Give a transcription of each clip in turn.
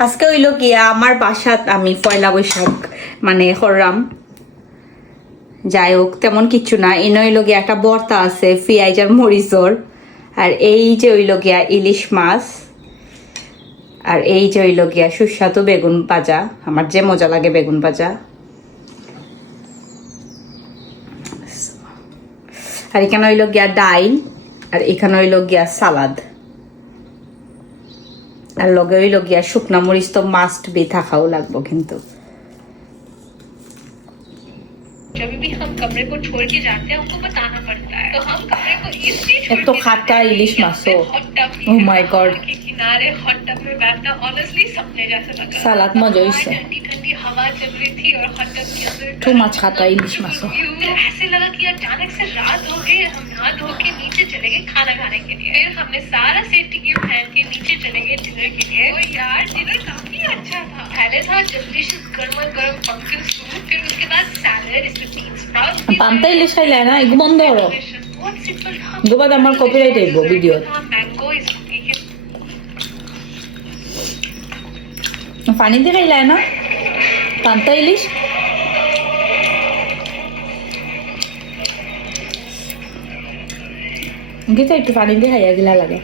আজকে হইল গিয়া আমার বাসাত আমি পয়লা বৈশাখ মানে করলাম। যাই হোক তেমন কিছু না, এনে হইল গিয়া একটা ভর্তা আছে পেঁয়াজ আর মরিচর, আর এই যে হইল গিয়া ইলিশ মাছ, আর এই যে হইল গিয়া সুস্বাদু বেগুন ভাজা। আমার যে মজা লাগে বেগুন ভাজা। আর এখানে হইল গিয়া ডাইল, আর এখানে হইল গিয়া সালাদ, আর লগে হইল গিয়া শুকনা মরিচ তো মাস্ট বি থাকাও লাগবো কিন্তু। जब भी हम कमरे को छोड़ के जाते हैं हमको बताना पड़ता है, तो हम कमरे को इसलिए छोड़ तो खाता इलिश मासो। Oh my God। के किनारे हॉट टब में बैठना ऑनेस्टली सपने जैसा लगा। सालाद मजा इससे। ठंडी ठंडी हवा चल रही थी और हॉट टब के अंदर Too much खाता इलिश मासो। फिर ऐसे लगा कि अचानक से रात हो गई, हम नहा धो के नीचे चले गए खाना खाने के लिए। फिर हमने सारा सेफ्टी गियर पहन के नीचे चले गए डिनर के लिए। और यार डिनर काफी अच्छा था। पहले था डिलीशियस गर्मा गर्म पंपकिन सूप, फिर उसके बाद सैलेड, इसमें बीन स्प्राउट्स, পান্তা ইলিশ খাইলে না এগুলো বন্ধ করো, बहुत सिंपल था। দুবার আমার কপিরাইট আইব ভিডিও। मैंगो इस পানি দিয়ে খাইলে না পান্তা ইলিশ। গীতা একটু পানি দিয়ে খাইয়া গিলা লাগে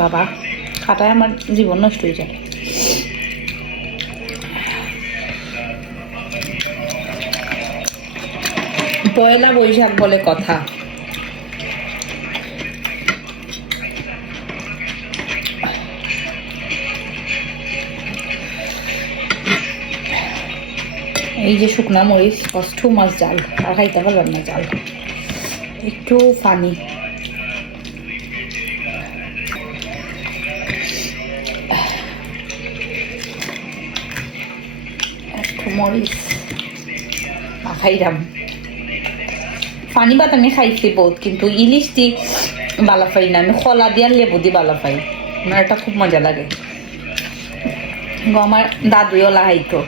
বাবা, খাটায় আমার জীবন নষ্ট হয়ে যায়। পয়লা বৈশাখ বলে কথা, এই যে শুকনা মরিচ কষ্ট মাছ জাল আর খাইতে পারবেন না, জাল একটু পানি, একটু মরিচ খাইলাম। পানি ভাত আমি খাইছি বহুত, কিন্তু ইলিশ দি বালা পাই না, আমি খলা দিয়ে লেবু দি বালা পাই, আমার এটা খুব মজা লাগে। আমার দাদুও লাগাইতো,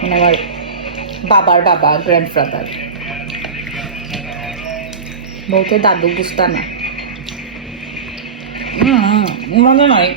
মানে আমার বাবার বাবা গ্র্যান্ডফাদার, বউকে দাদু বুঝতা না, মনে নয়।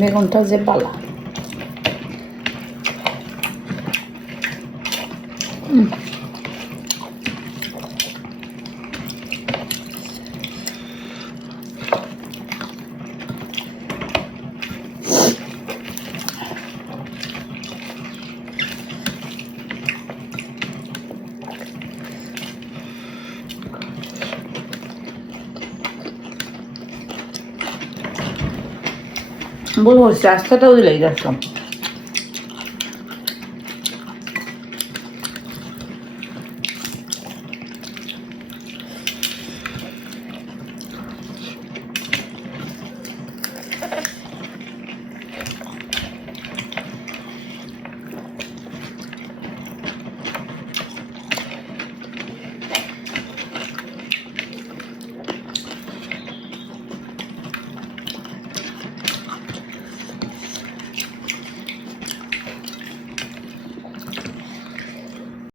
বেগুনটা যে বালা, বলবো রাস্তাটাও দিলাই যাচ্ছিলাম।